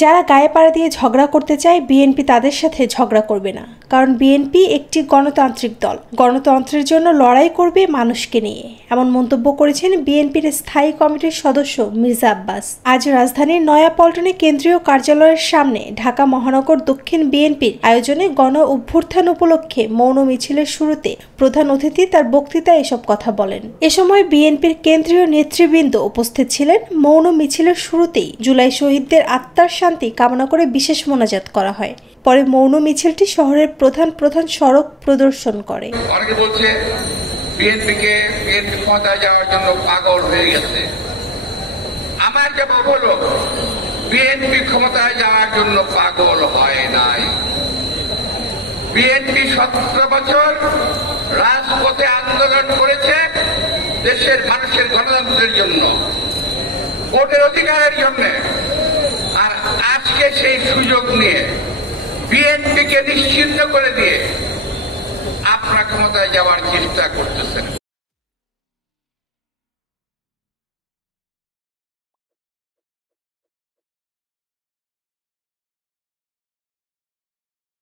যারা গায়ে পাড়া দিয়ে ঝগড়া করতে চায় বিএনপি তাদের সাথে ঝগড়া করবে না, কারণ বিএনপি একটি গণতান্ত্রিক দল, গণতন্ত্রের জন্য লড়াই করবে মানুষকে নিয়ে, এমন মন্তব্য করেছেন বিএনপির স্থায়ী কমিটির সদস্য মির্জা আব্বাস। আজ রাজধানীর নয়াপল্টনে কেন্দ্রীয় কার্যালয়ের সামনে ঢাকা মহানগর দক্ষিণ বিএনপির আয়োজনে গণ অভ্যুত্থান উপলক্ষে মৌন মিছিলের শুরুতে প্রধান অতিথি তার বক্তৃতায় এসব কথা বলেন। এ সময় বিএনপির কেন্দ্রীয় নেতৃবৃন্দ উপস্থিত ছিলেন। মৌন মিছিলের শুরুতেই জুলাই শহীদদের আত্মার শান্তি কামনা করে বিশেষ মোনাজাত করা হয়। পরে মৌন মিছিলটি শহরের প্রধান প্রধান সড়ক প্রদর্শন করে। অনেকে বলছে বিএনপি ক্ষমতায় যাওয়ার জন্য পাগল হয়ে গেছে। আমার জবাব হলো, বিএনপি ক্ষমতায় যাওয়ার জন্য পাগল হয় নাই। বিএনপি 17 বছর রাজপথে আন্দোলন করেছে দেশের মানুষের গণতন্ত্রের জন্য, ভোটের অধিকারের জন্য। আর আজকে সেই সুযোগ নিয়ে বিএনপিকে নিশ্চিহ্ন করে দিয়ে আপনারা ক্ষমতায় যাওয়ার চেষ্টা করতেছেন।